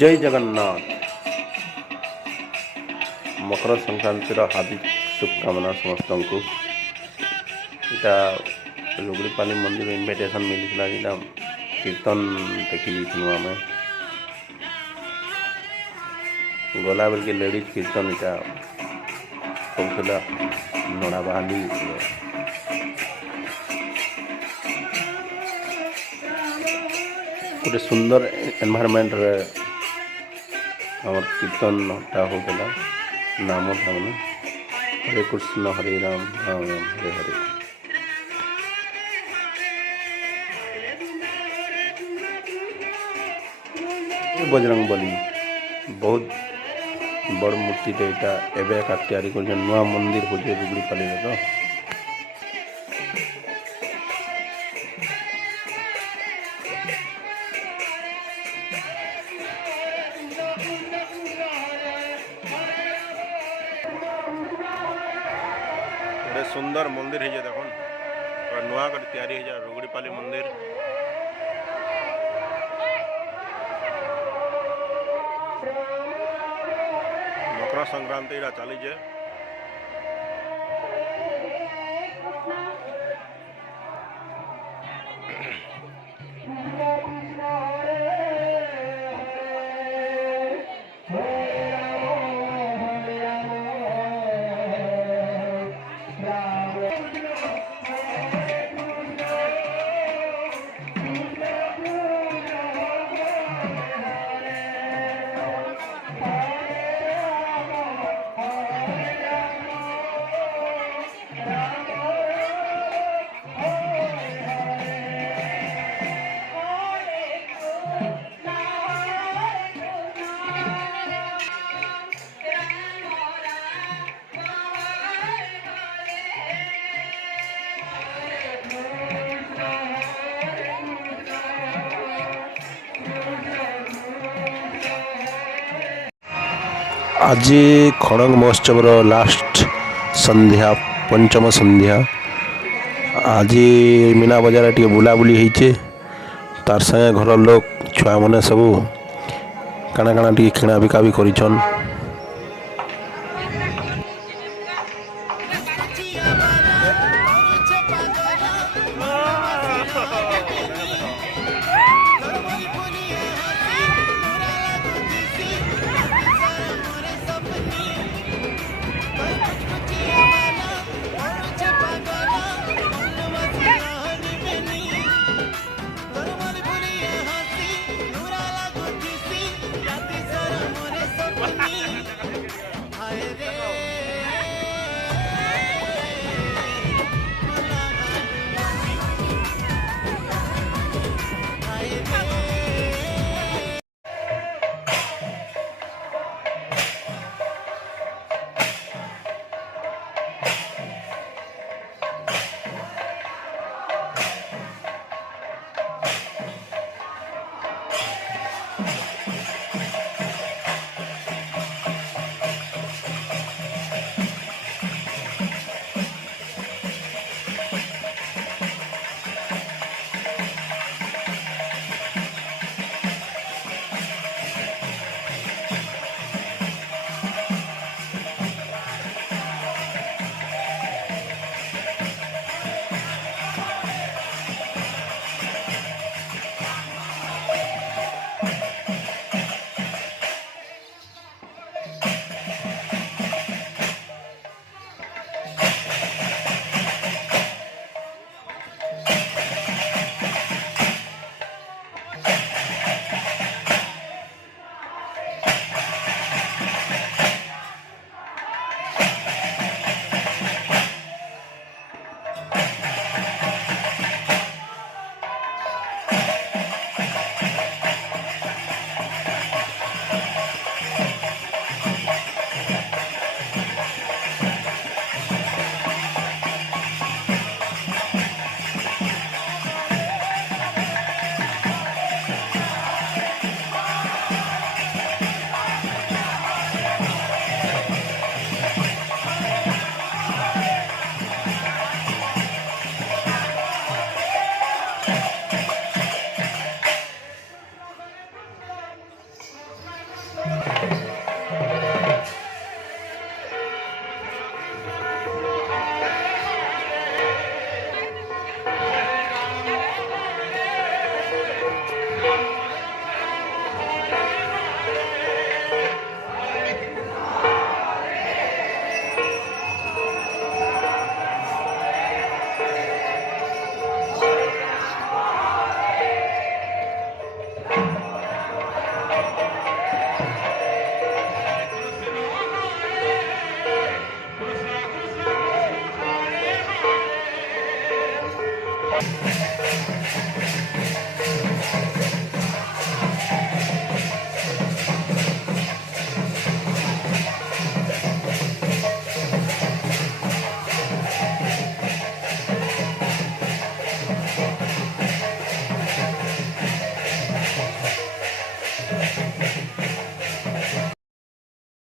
जय जगन्नाथ। मकर संक्रांतिर हार्दिक शुभकामना समस्त को। इटा रुगड़ीपाली मंदिर इनविटेशन मिलता जेटा कीर्तन देखी आम गला बेल के लेडीज कीर्तन इटा होता नड़ा बहाली गोटे सुंदर एनवायरनमेंट रे हमर कीर्तनटा होता नाम मैंने हरे कृष्ण हरे राम राम राम हरे हरे। बजरंग बली बहुत बड़ मूर्ति यहाँ एवं का तैयारी कर नुआ मंदिर हो रुगड़ीपाली तो सुंदर मंदिर है देख नुआ कर तैयारी है रुगड़ीपाली मंदिर। मकर संक्रांति चली जे आज खड़ंग महोत्सव लास्ट संध्या पंचम संध्या। आज मीना बजार टे बुलाबुली होइछे तार संगे घर लोग छुआ मैंने सब काना काना टे किଣା बिका भी करिछन।